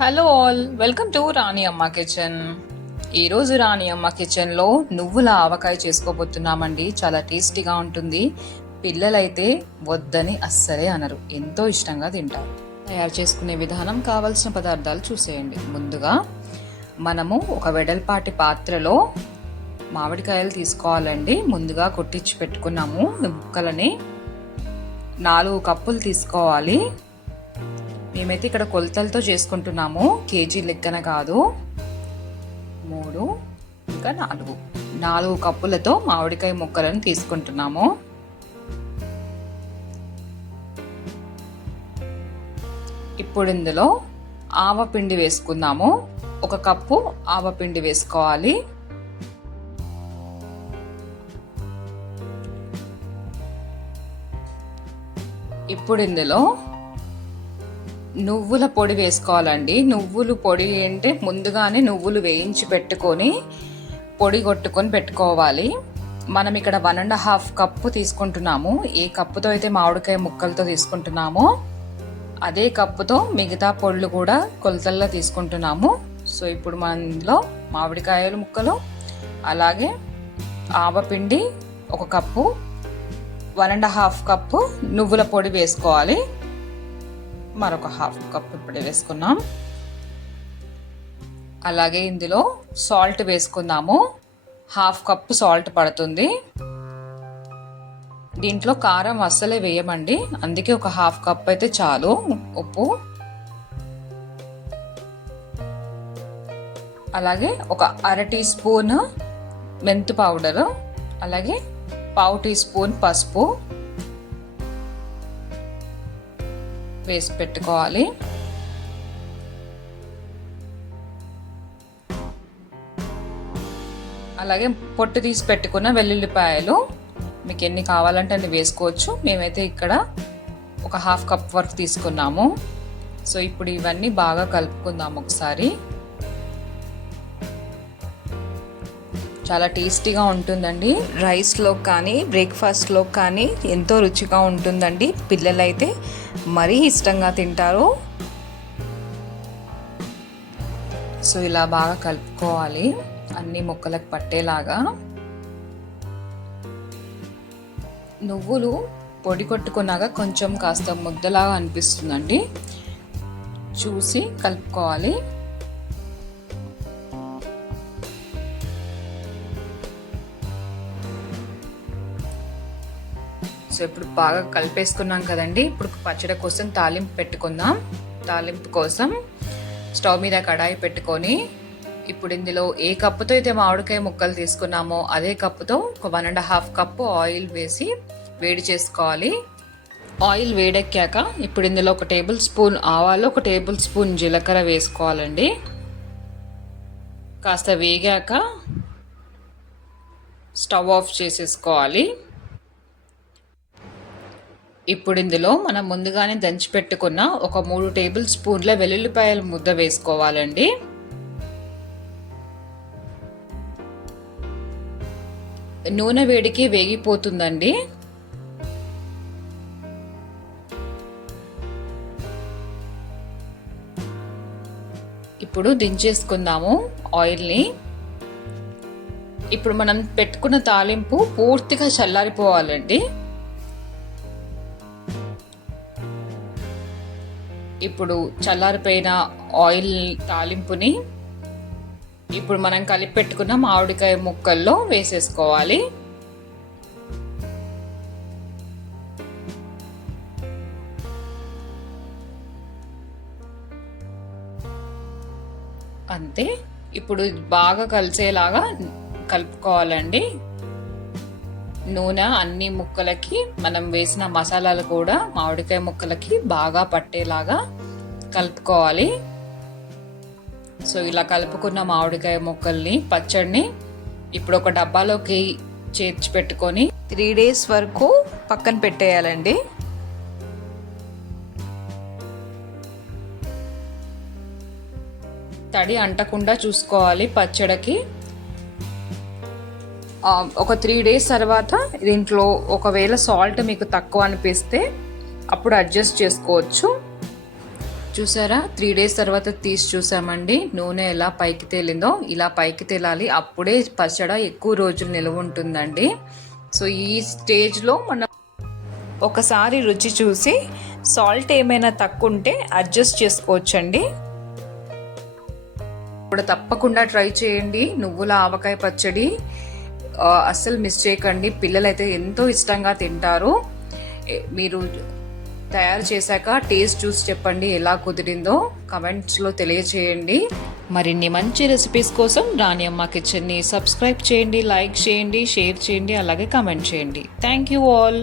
Hello all, welcome to రాణి అమ్మ kitchen. ఈరోజు రాణి అమ్మ కిచెన్లో నువ్వుల ఆవకాయ చేసుకోబోతున్నామండి. చాలా టేస్టీగా ఉంటుంది. పిల్లలైతే వద్దని అస్సలే అనరు, ఎంతో ఇష్టంగా తింటారు. తయారు చేసుకునే విధానం, కావలసిన పదార్థాలు చూసేయండి. ముందుగా మనము ఒక వెడల్పాటి పాత్రలో మామిడికాయలు తీసుకోవాలండి. ముందుగా కొట్టించి పెట్టుకున్నాము ముక్కలని. 4 కప్పులు తీసుకోవాలి. మేమైతే ఇక్కడ కొలతలతో చేసుకుంటున్నాము, కేజీ లెక్కన కాదు. 3 ఇంకా 4 కప్పులతో మామిడికాయ ముక్కలను తీసుకుంటున్నాము. ఇప్పుడు ఇందులో ఆవపిండి వేసుకుందాము. 1 కప్పు ఆవపిండి వేసుకోవాలి. ఇప్పుడు ఇందులో నువ్వుల పొడి వేసుకోవాలండి. నువ్వులు పొడి అంటే ముందుగానే నువ్వులు వేయించి పెట్టుకొని పొడి కొట్టుకొని పెట్టుకోవాలి. మనం ఇక్కడ 1.5 కప్పు తీసుకుంటున్నాము. ఏ కప్పుతో అయితే మామిడికాయ ముక్కలతో తీసుకుంటున్నామో అదే కప్పుతో మిగతా పొడులు కూడా కొలతల్లో తీసుకుంటున్నాము. సో ఇప్పుడు మన ఇందులో మామిడికాయల ముక్కలు, అలాగే ఆవపిండి 1 కప్పు, 1.5 కప్పు నువ్వుల పొడి వేసుకోవాలి. మరొక 1/2 కప్పు ఇప్పుడు వేసుకున్నాం. అలాగే ఇందులో సాల్ట్ వేసుకుందాము. 1/2 కప్పు సాల్ట్ పడుతుంది. దీంట్లో కారం అస్సలే వేయమండి, అందుకే ఒక 1/2 కప్ అయితే చాలు. ఉప్పు, అలాగే ఒక 1/2 టీ స్పూన్ మెంతు పౌడరు, అలాగే 1/2 టీ స్పూన్ పసుపు వేసి పెట్టుకోవాలి. అలాగే పొట్టు తీసి పెట్టుకున్న వెల్లుల్లిపాయలు మీకు ఎన్ని కావాలంటే అన్ని వేసుకోవచ్చు. మేమైతే ఇక్కడ ఒక 1/2 కప్ వరకు తీసుకున్నాము. సో ఇప్పుడు ఇవన్నీ బాగా కలుపుకుందాము ఒకసారి. చాలా టేస్టీగా ఉంటుందండి. రైస్లో కానీ బ్రేక్ఫాస్ట్లో కానీ ఎంతో రుచిగా ఉంటుందండి. పిల్లలైతే మరీ ఇష్టంగా తింటారు. సో ఇలా బాగా కలుపుకోవాలి, అన్ని ముక్కలకు పట్టేలాగా. నువ్వులు పొడి కొట్టుకున్నాక కొంచెం కాస్త ముద్దలాగా అనిపిస్తుందండి, చూసి కలుపుకోవాలి. సో ఇప్పుడు బాగా కలిపేసుకున్నాం కదండి. ఇప్పుడు పచ్చడి కోసం తాలింపు పెట్టుకుందాం. తాలింపు కోసం స్టవ్ మీద కడాయి పెట్టుకొని ఇప్పుడు ఇందులో ఏ కప్పుతో అయితే మామిడికాయ ముక్కలు తీసుకున్నామో అదే కప్పుతో ఒక 1.5 కప్పు ఆయిల్ వేసి వేడి చేసుకోవాలి. ఆయిల్ వేడెక్కాక ఇప్పుడు ఇందులో 1 టేబుల్ స్పూన్ ఆవాలు, 1 టేబుల్ స్పూన్ జీలకర్ర వేసుకోవాలండి. కాస్త వేగాక స్టవ్ ఆఫ్ చేసేసుకోవాలి. ఇప్పుడు ఇందులో మనం ముందుగానే దంచి పెట్టుకున్న ఒక 3 టేబుల్ స్పూన్ల వెల్లుల్లిపాయల ముద్ద వేసుకోవాలండి. నూనె వేడికి వేగిపోతుందండి. ఇప్పుడు దించేసుకుందాము ఆయిల్ని. ఇప్పుడు మనం పెట్టుకున్న తాలింపు పూర్తిగా చల్లారిపోవాలండి. ఇప్పుడు చల్లారిపోయిన ఆయిల్ తాలింపుని ఇప్పుడు మనం కలిపి పెట్టుకున్న మామిడికాయ ముక్కల్లో వేసేసుకోవాలి. అంతే. ఇప్పుడు బాగా కలిసేలాగా కలుపుకోవాలండి. నూనె అన్ని ముక్కలకి, మనం వేసిన మసాలాలు కూడా మామిడికాయ ముక్కలకి బాగా పట్టేలాగా కలుపుకోవాలి. సో ఇలా కలుపుకున్న మామిడికాయ ముక్కల్ని, పచ్చడిని ఇప్పుడు ఒక డబ్బాలోకి చేర్చి పెట్టుకొని 3 days వరకు పక్కన పెట్టేయాలండి. తడి అంటకుండా చూసుకోవాలి పచ్చడికి. ఒక 3 days తర్వాత దీంట్లో ఒకవేళ సాల్ట్ మీకు తక్కువ అనిపిస్తే అప్పుడు అడ్జస్ట్ చేసుకోవచ్చు. చూసారా 3 డేస్ తర్వాత తీసి చూసామండి. నూనె ఎలా పైకి తేలిందో ఇలా పైకి తేలాలి. అప్పుడే పచ్చడి ఎక్కువ రోజులు నిల్వ ఉంటుందండి. సో ఈ స్టేజ్లో మనం ఒకసారి రుచి చూసి సాల్ట్ ఏమైనా తక్కువ ఉంటే అడ్జస్ట్ చేసుకోవచ్చండి. ఇప్పుడు తప్పకుండా ట్రై చేయండి నువ్వుల ఆవకాయ పచ్చడి. అస్సలు మిస్ చేయకండి. పిల్లలైతే ఎంతో ఇష్టంగా తింటారు. మీరు తయారు చేశాక టేస్ట్ చూసి చెప్పండి ఎలా కుదిరిందో కమెంట్స్లో తెలియచేయండి. మరిన్ని మంచి రెసిపీస్ కోసం రాణి అమ్మ కిచెన్ని సబ్స్క్రైబ్ చేయండి, లైక్ చేయండి, షేర్ చేయండి, అలాగే కమెంట్ చేయండి. Thank you all.